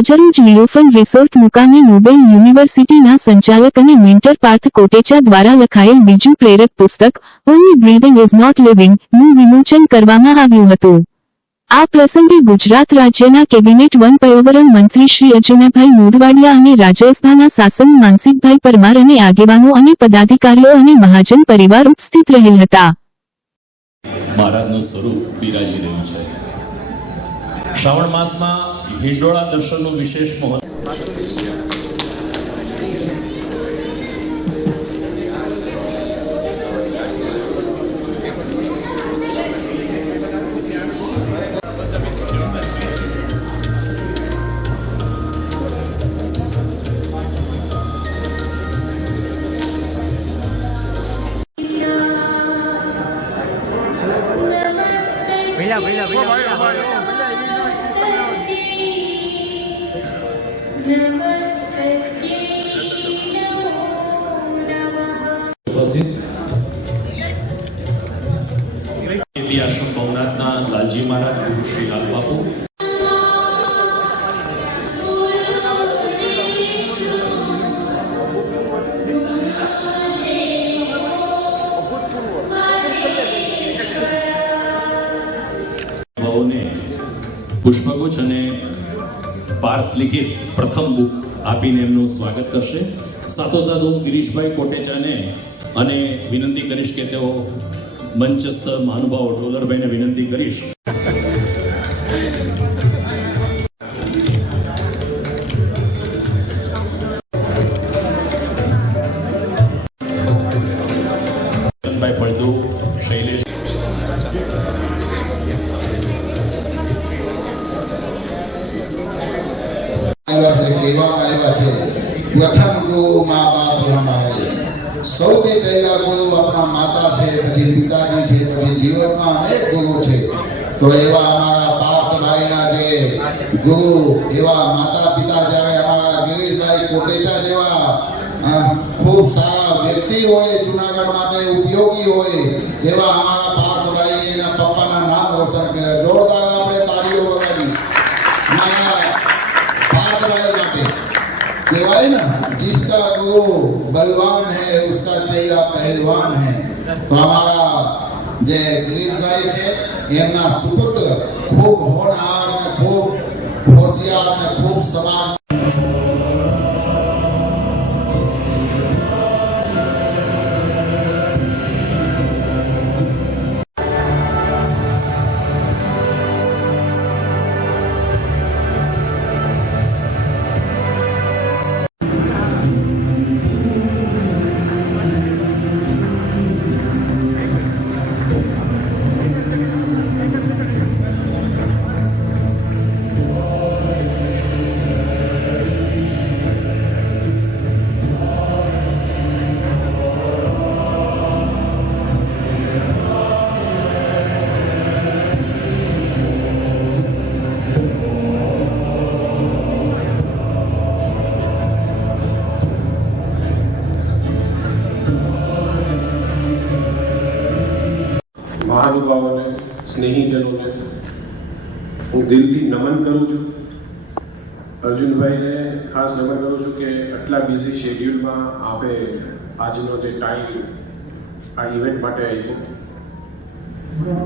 આજરોજ લીલોફન રિસોર્ટ મુકામે નોબેલ યુનિવર્સિટીના સંચાલક અને મેન્ટર પાર્થ કોટેચા દ્વારા લખાયેલ બીજું પ્રેરક પુસ્તક only breathing is not living નું વિમોચન કરવામાં આવ્યું હતું। આ પ્રસંગે ગુજરાત રાજ્યના કેબિનેટ વન પર્યાવરણ મંત્રી શ્રી અજુનાભાઈ મોઢવાડિયા અને રાજ્યસભાના શાસક માનસિકભાઈ પરમાર અને આગેવાનો અને પદાધિકારીઓ અને મહાજન પરિવાર ઉપસ્થિત રહેલ હતા। મહારાજનું સ્વરૂપ બિરાજી રહ્યું છે। શ્રાવણ માસમાં હિંડોળા દર્શનનું વિશેષ મહત્વ। આશ્રમ ભવનાથના લાલજી મહારાજ ગુરુ શ્રી લાલ બાપુ પુષ્પગુચ્છ અને પાર્થ લિખિત પ્રથમ બુક આપીને એમનું સ્વાગત કરશે। સાથોસાથ હું ગિરીશભાઈ કોટેચાને અને વિનંતી કરીશ કે તેઓ મંચસ્થ મહાનુભાવ ડોલરભાઈને વિનંતી કરીશ ફળદુ શૈલેષ प्रथम गुरु माँ बाप हमारे सौथी पहला गुरु अपना माता है, पछी पिताजी है, पछी जीवन में अनेक गुरु है। तो एवा हमारा पार्थ भाई ना जे गुरु एवा माता पिता जावे हमारा गिरीश भाई कोटेचा जेवा खूब सारा व्यक्ति होए जूनागढ़ माटे उपयोगी होए एवा हमारा पार्थ भाई एना पप्पा ना नाम रोशन करे। जोरदार आपने तालियों बजावी हमारा पार्थ भाई माटे कहवाय ना जिसका गुरु बलवान है उसका चेहरा पहलवान है। तो हमारा जे गिरीश भाई थे एमना सुपुत्र खूब होनहार ने खूब होशियार ने खूब समान महानुभावों ने स्नेहीजनों ने हूँ दिल थी नमन करूँ छूँ। अर्जुन भाई ने खास नमन करूँ छूँ कि आटला बिजी शेड्यूल में आपे આજનો જે ટાઈમ આ ઇવેન્ટ માટે આપ્યો।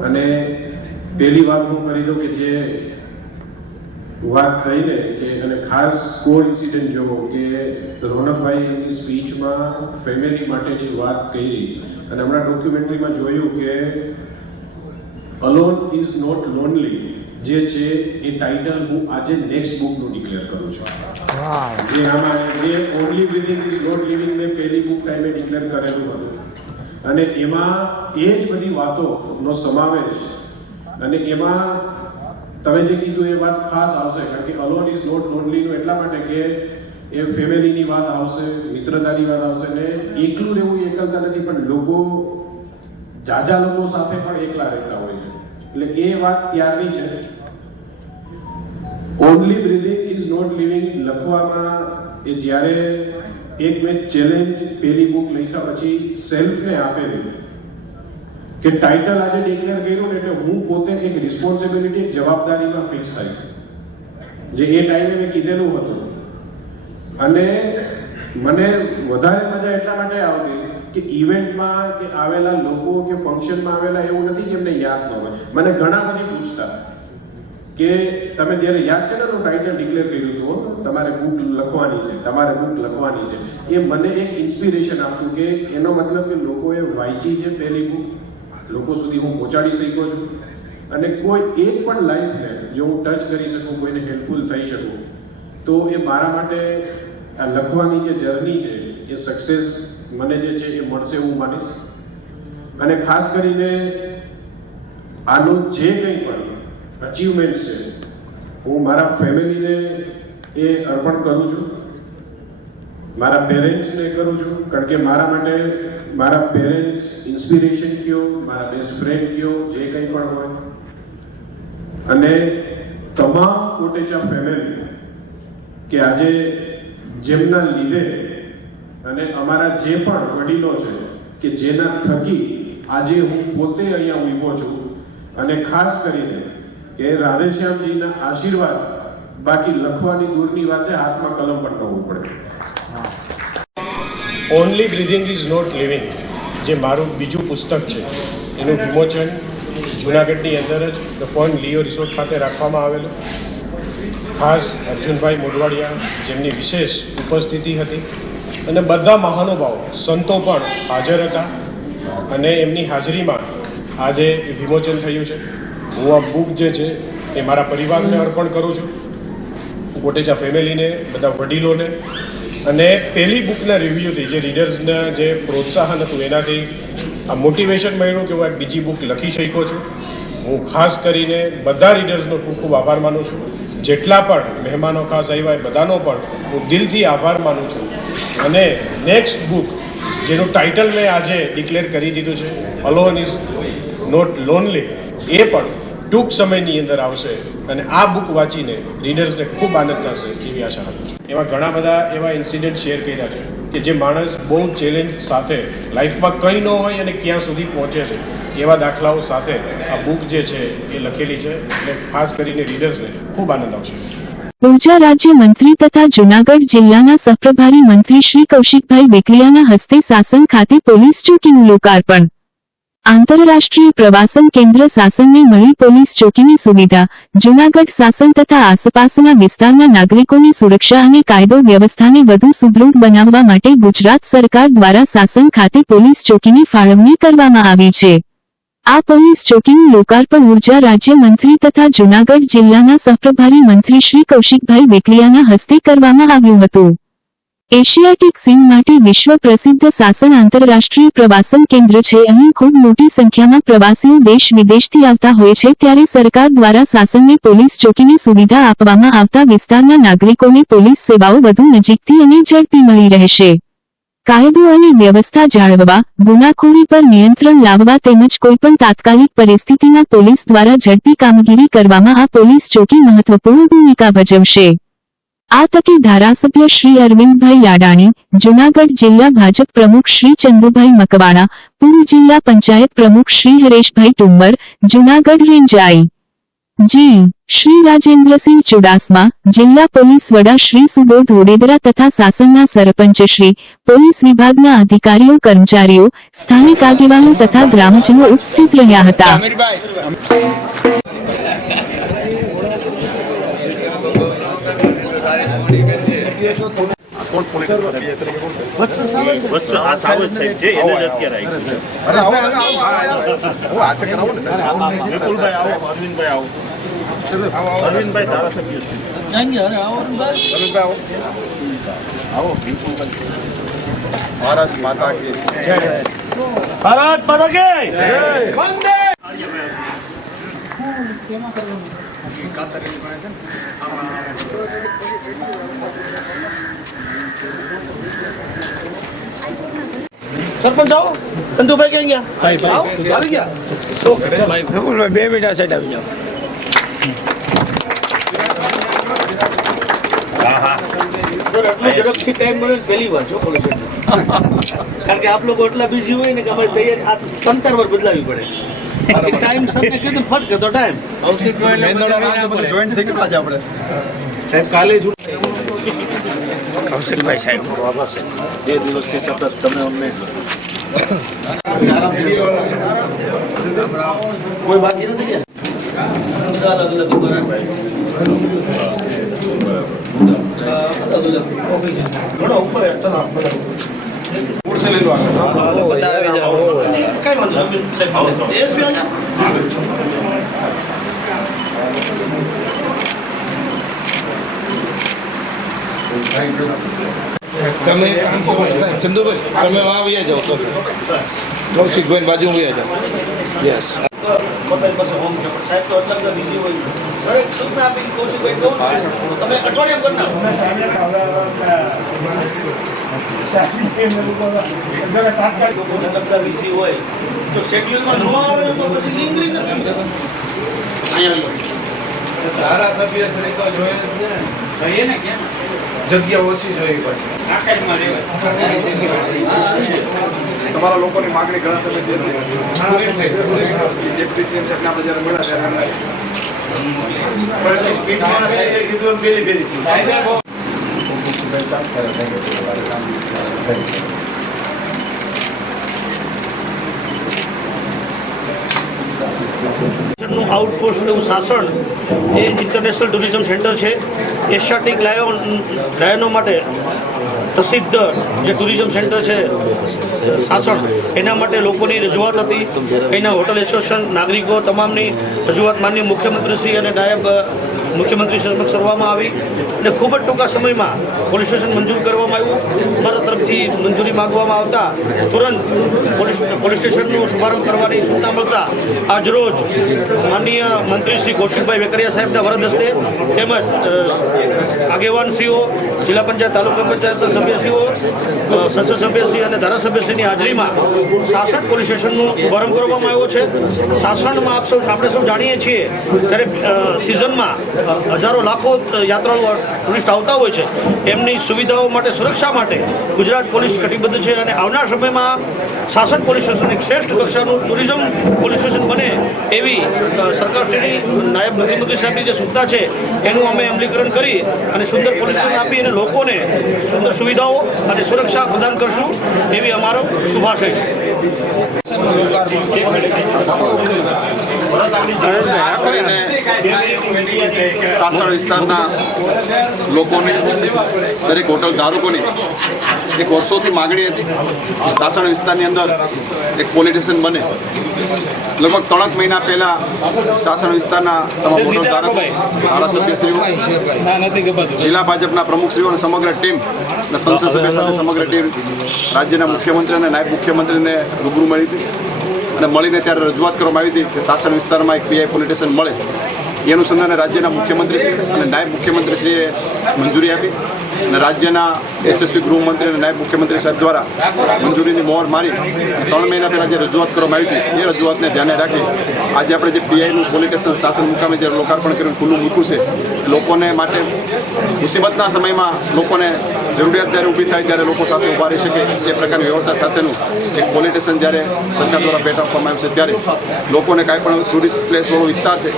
અને પહેલી વાત હું કરી દઉં કે જે વાત થઈ ને કે અને ખાસ કોઇન્સિડન્ટ જોવો કે રોનકભાઈ એમની સ્પીચમાં ફેમિલી માટેની વાત કરી અને હમણાં ડોક્યુમેન્ટરીમાં જોયું કે અલોન ઇઝ નોટ લોનલી જે છે એ ટાઇટલ હું આજે નેક્સ્ટ બુકનું ડિક્લેર કરું છું। જે આમાં જે only breathing is not living મેં પહેલી બુક ટાઈમે ડિક્લેર કરેલું હતું અને એમાં એ જ બધી વાતોનો સમાવેશ અને એમાં તમે જે કીધું એ વાત ખાસ આવશે કારણ કે અલોન ઇઝ નોટ લોનલીનું એટલા માટે કે એ ફેમિલીની વાત આવશે, મિત્રતાની વાત આવશે ને એકલું રહેવું એકલતા નથી પણ લોકો જાજા લોકો સાથે પણ એકલા રહેતા હોય છે એટલે એ વાત ત્યારની છે। Only breathing is not living લખવામાં એ જ્યારે એક મેં ચેલેન્જ પહેલી બુક લખ્યા પછી સેલ્ફને આપેલી કે ટાઇટલ આજે ડિક્લેર કર્યું ને એટલે હું પોતે એક રિસ્પોન્સિબિલિટી એક જવાબદારીમાં ફિક્સ થાય છે જે એ ટાઈમે મેં કીધેલું હતું. અને મને વધારે મજા એટલા માટે આવતી કે ઇવેન્ટમાં કે આવેલા લોકો કે ફંક્શનમાં આવેલા એવું નથી કે એમને યાદ ન હોય. મને ઘણા પછી પૂછતા કે તમે જ્યારે યાદ છે ને તો ટાઇટલ ડિક્લેર કર્યું હતું તમારે બુક લખવાની છે, તમારે બુક લખવાની છે. એ મને એક ઇન્સ્પિરેશન આપતું કે એનો મતલબ કે લોકોએ વાંચી છે પહેલી બુક, લોકો સુધી હું પહોંચાડી શક્યો છું અને કોઈ એક પણ લાઈફને જો હું ટચ કરી શકું, કોઈને હેલ્પફુલ થઈ શકું, તો એ મારા માટે આ લખવાની જે જર્ની છે એ સક્સેસ મને જે છે એ મળશે હું માનીશ. અને ખાસ કરીને આનું જે કંઈ પણ અચીવમેન્ટ છે હું મારા ફેમિલીને એ અર્પણ કરું છું, મારા પેરેન્ટ્સને કરું છું, કારણ કે મારા માટે મારા પેરેન્ટ્સ ઇન્સ્પિરેશન કયો, મારા બેસ્ટ ફ્રેન્ડ કયો, જે કંઈ પણ હોય. અને તમામ કોટેચા ફેમિલી કે આજે જેમના લીધે અને અમારા જે પણ વડીલો છે કે જેના થકી આજે હું પોતે અહીંયા ઊભો છું, અને ખાસ કરીને કે રાધેશ્યામજીના આશીર્વાદ, બાકી લખવાની દૂરની વાત છે, હાથમાં કલમ પણ ન હોવું પડે. Only breathing is not living જે મારું બીજું પુસ્તક છે એનું વિમોચન જૂનાગઢની અંદર જ ધ ફન લિયો રિસોર્ટ ખાતે રાખવામાં આવેલું. ખાસ અર્જુનભાઈ મોઢવાડિયા જેમની વિશેષ ઉપસ્થિતિ હતી અને બધા મહાનુભાવો સંતો પણ હાજર હતા અને એમની હાજરીમાં આજે વિમોચન થયું છે. હું આ બુક જે છે એ મારા પરિવારને અર્પણ કરું છું, કોટેચા ફેમિલીને, બધા વડીલોને. અને પહેલી બુકના રિવ્યૂથી જે રીડર્સના જે પ્રોત્સાહન હતું એનાથી આ મોટિવેશન મળ્યું કે હું એક બીજી બુક લખી શક્યો છું. હું ખાસ કરીને બધા રીડર્સનો ખૂબ ખૂબ આભાર માનું છું. જેટલા પણ મહેમાનો ખાસ આવ્યા એ બધાનો પણ હું દિલથી આભાર માનું છું. અને નેક્સ્ટ બુક જેનું ટાઇટલ મેં આજે ડિક્લેર કરી દીધું છે, અલોન ઇઝ નોટ લોનલી, એ પણ ટૂંક સમયની અંદર આવશે. અને આ બુક વાંચીને રીડર્સને ખૂબ આનંદ થશે એવી આશા રાખું છું. એવા ઘણા બધા એવા ઇન્સિડન્ટ શેર કર્યા છે કે જે માણસ બહુ ચેલેન્જ સાથે લાઈફમાં કંઈ ન હોય અને ક્યાં સુધી પહોંચે છે, એવા દાખલાઓ સાથે આ બુક જે છે એ લખેલી છે. એટલે ખાસ કરીને રીડર્સને ખૂબ આનંદ આવશે. ઉર્જા રાજ્ય મંત્રી તથા જૂનાગઢ જિલ્લાના સહપ્રભારી મંત્રી શ્રી કૌશિકભાઈ બેકરિયાના હસ્તે સાસણ ખાતે પોલીસ ચોકીનું લોકાર્પણ. આંતરરાષ્ટ્રીય પ્રવાસન કેન્દ્ર સાસણને મળી પોલીસ ચોકીની સુવિધા. જૂનાગઢ સાસણ તથા આસપાસના વિસ્તારના નાગરિકોની સુરક્ષા અને કાયદો વ્યવસ્થાને વધુ સુદૃઢ બનાવવા માટે ગુજરાત સરકાર દ્વારા સાસણ ખાતે પોલીસ ચોકીની ફાળવણી કરવામાં આવી છે. આ પોલીસ ચોકીનું લોકાર્પણ ઉર્જા રાજ્ય મંત્રી તથા જૂનાગઢ જિલ્લાના સહપ્રભારી મંત્રી શ્રી કૌશિકભાઈ બેકરિયાના હસ્તે કરવામાં આવ્યું હતું. એશિયાટિક સીન માટે વિશ્વ પ્રસિદ્ધ સાસણ આંતરરાષ્ટ્રીય પ્રવાસન કેન્દ્ર છે. અહીં ખૂબ મોટી સંખ્યામાં પ્રવાસીઓ દેશ વિદેશથી આવતા હોય છે, ત્યારે સરકાર દ્વારા સાસણને પોલીસ ચોકીની સુવિધા આપવામાં આવતા વિસ્તારના નાગરિકોને પોલીસ સેવાઓ વધુ નજીકથી અને ઝડપી મળી રહેશે. કાયદો અને વ્યવસ્થા જાળવવા, ગુનાખોરી પર નિયંત્રણ લાવવા તેમજ કોઈપણ તાત્કાલિક પરિસ્થિતિમાં પોલીસ દ્વારા ઝડપી કામગીરી કરવામાં આ પોલીસ ચોકી મહત્વપૂર્ણ ભૂમિકા ભજવશે. આ તકે ધારાસભ્ય શ્રી અરવિંદભાઈ લાડાણી, જૂનાગઢ જિલ્લા ભાજપ પ્રમુખ શ્રી ચંદુભાઈ મકવાણા, પૂર્વ જિલ્લા પંચાયત પ્રમુખ શ્રી હરેશભાઈ ટુંબર, જૂનાગઢ રેન્જ આઈ.જી. શ્રી રાજેન્દ્રસિંહ ચુડાસમા, જિલ્લા પોલીસ વડા શ્રી સુબોધ ઓડેદરા તથા સાસણના સરપંચ શ્રી, પોલીસ વિભાગના અધિકારીઓ, કર્મચારીઓ, સ્થાનિક આગેવાનો તથા ગ્રામજનો ઉપસ્થિત રહ્યા હતા. અરવિંદભાઈ ધારાસભ્ય છે. ભારત માતા કી જય. ભારત માતા કી જય. વંદે. સરપંચ આવો, ચંદુભાઈ ક્યાં ગયા? આવો, આવી ગયા. 2 મિનિટ સાઈડ આવી જાઓ. સર એટલો ઝડપથી ટાઈમ મળે પહેલી વાર છો બોલે છે. કારણ કે આપ લોકો એટલા બિઝી હોય ને કે અમારે તૈયાર 3-4 વાર બદલાવી પડે. ટાઈમ સરને કીધું ફટ કરતો ટાઈમ. જોઈન્ટ થઈ ગયો આજે આપણે. સાહેબ કાલે જ કૌશિકભાઈ સાહેબ 2 દિવસથી સતત તમે અમને કોઈ બાકી નથી કે અલગ અલગ ઘણો ઉપર કઈ વાંધો તમે ચંદુભાઈ તમે આવી જાઓ તો કૌશિકભાઈ બાજુ આવી જાઓ યસ પોતાની પાસે હોમ છે પણ સાહેબ તો એટલા બધા બીજી હોય સર એક સૂચના આપી કૌશિકભાઈ કહું છું તમે અઠવાડિયે કરી નાખો બીજી હોય જો શેડ્યુલમાં ન આવે તો પછી લિંગરી નથી ધારાસભ્ય શ્રી તો જોઈએ ને જગ્યા ઓછી જોઈ પછી તમારા લોકોની માગણી ઘણા સમયથી હતી ડેપ્યુટી સીએમ સાહેબને આપણે જ્યારે મળ્યા ત્યારે સ્પીડમાં સાહેબે કીધું એમ પેલી નું આઉટપોસ્ટ એવું સાસણ એ ઇન્ટરનેશનલ ટુરિઝમ સેન્ટર છે એશિયાટિક લાયનો માટે પ્રસિદ્ધ જે ટુરિઝમ સેન્ટર છે સાસણ એના માટે લોકોની રજૂઆત હતી એના હોટલ એસોસિએશન નાગરિકો તમામની રજૂઆત માનનીય મુખ્યમંત્રીશ્રી અને નાયબ મુખ્યમંત્રી સમક્ષ કરવામાં આવી અને ખૂબ જ ટૂંકા સમયમાં પોલીસ સ્ટેશન મંજૂર કરવામાં આવ્યું મારા તરફથી મંજૂરી માગવામાં આવતા તુરંત પોલીસ સ્ટેશનનો શુભારંભ કરવાની સૂચના મળતા આજરોજ માનનીય મંત્રી શ્રી કૌશિકભાઈ વેકરિયા સાહેબના વરદ હસ્તે તેમજ આગેવાનશ્રીઓ જિલ્લા પંચાયત તાલુકા પંચાયતના સભ્યશ્રીઓ સંસદ સભ્યશ્રી અને ધારાસભ્યશ્રીની હાજરીમાં સાસણ પોલીસ સ્ટેશનનો શુભારંભ કરવામાં આવ્યો છે સાસણમાં આપણે સૌ જાણીએ છીએ જ્યારે સિઝનમાં હજારો લાખો યાત્રાળુઓ ટુરિસ્ટ આવતા હોય છે એમની સુવિધાઓ માટે સુરક્ષા માટે ગુજરાત પોલીસ કટિબદ્ધ છે અને આવનાર સમયમાં સાસણ પોલીસ સ્ટેશન એક શ્રેષ્ઠ કક્ષાનું ટુરિઝમ પોલીસ સ્ટેશન બને એવી સરકારશ્રીની નાયબ મુખ્યમંત્રી સાહેબની જે સૂચના છે એનું અમે અમલીકરણ કરી અને સુંદર પોલીસ સ્ટેશન આપી અને લોકોને સુંદર સુવિધાઓ અને સુરક્ષા પ્રદાન કરશું એવી અમારો શુભાશય છે. ખાસ કરીને સાસણ વિસ્તારના લોકોની દરેક હોટલ ધારકોની એક વર્ષોથી માગણી હતી કે સાસણ વિસ્તારની અંદર એક પોલીસ સ્ટેશન બને. લગભગ 3 મહિના પહેલા સાસણ વિસ્તારના તમામ હોટલ ધારકો ધારાસભ્યશ્રીઓ જિલ્લા ભાજપના પ્રમુખશ્રીઓ અને સમગ્ર ટીમ અને સંસદ સભ્ય સાથે સમગ્ર ટીમ રાજ્યના મુખ્યમંત્રી અને નાયબ મુખ્યમંત્રીને રૂબરૂ મળી હતી અને મળીને ત્યારે રજૂઆત કરવામાં આવી હતી કે સાસણ વિસ્તારમાં એક પીઆઈ પોલીસ સ્ટેશન મળે. એ અનુસંધાને રાજ્યના મુખ્યમંત્રીશ્રી અને નાયબ મુખ્યમંત્રીશ્રીએ મંજૂરી આપી અને રાજ્યના યશસ્વી ગૃહમંત્રી અને નાયબ મુખ્યમંત્રી સાહેબ દ્વારા મંજૂરીની મોહર મારી 3 મહિના પહેલાં જે રજૂઆત કરવામાં આવી હતી એ રજૂઆતને ધ્યાને રાખી આજે આપણે જે પીઆઈનું પોલીસ સ્ટેશન સાસણ મુકામે જે લોકાર્પણ કરીને ખુલ્લું મૂક્યું છે લોકોને માટે મુસીબતના સમયમાં લોકોને જરૂરિયાત જ્યારે ઊભી થાય ત્યારે લોકો સાથે ઊભા રહી શકે એ પ્રકારની વ્યવસ્થા સાથેનું એક પોલીસ સ્ટેશન જ્યારે સરકાર દ્વારા ભેટ આપવામાં આવ્યું છે ત્યારે લોકોને કાંઈ પણ ટુરિસ્ટ પ્લેસવાળો વિસ્તાર છે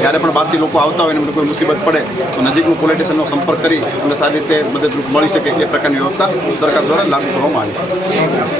જ્યારે પણ બહારથી લોકો આવતા હોય એમને કોઈ મુસીબત પડે તો નજીકનું પોલીસ સ્ટેશનનો સંપર્ક કરી અને સારી રીતે મદદરૂપ મળી શકે એ પ્રકારની વ્યવસ્થા સરકાર દ્વારા લાગુ કરવામાં આવી છે.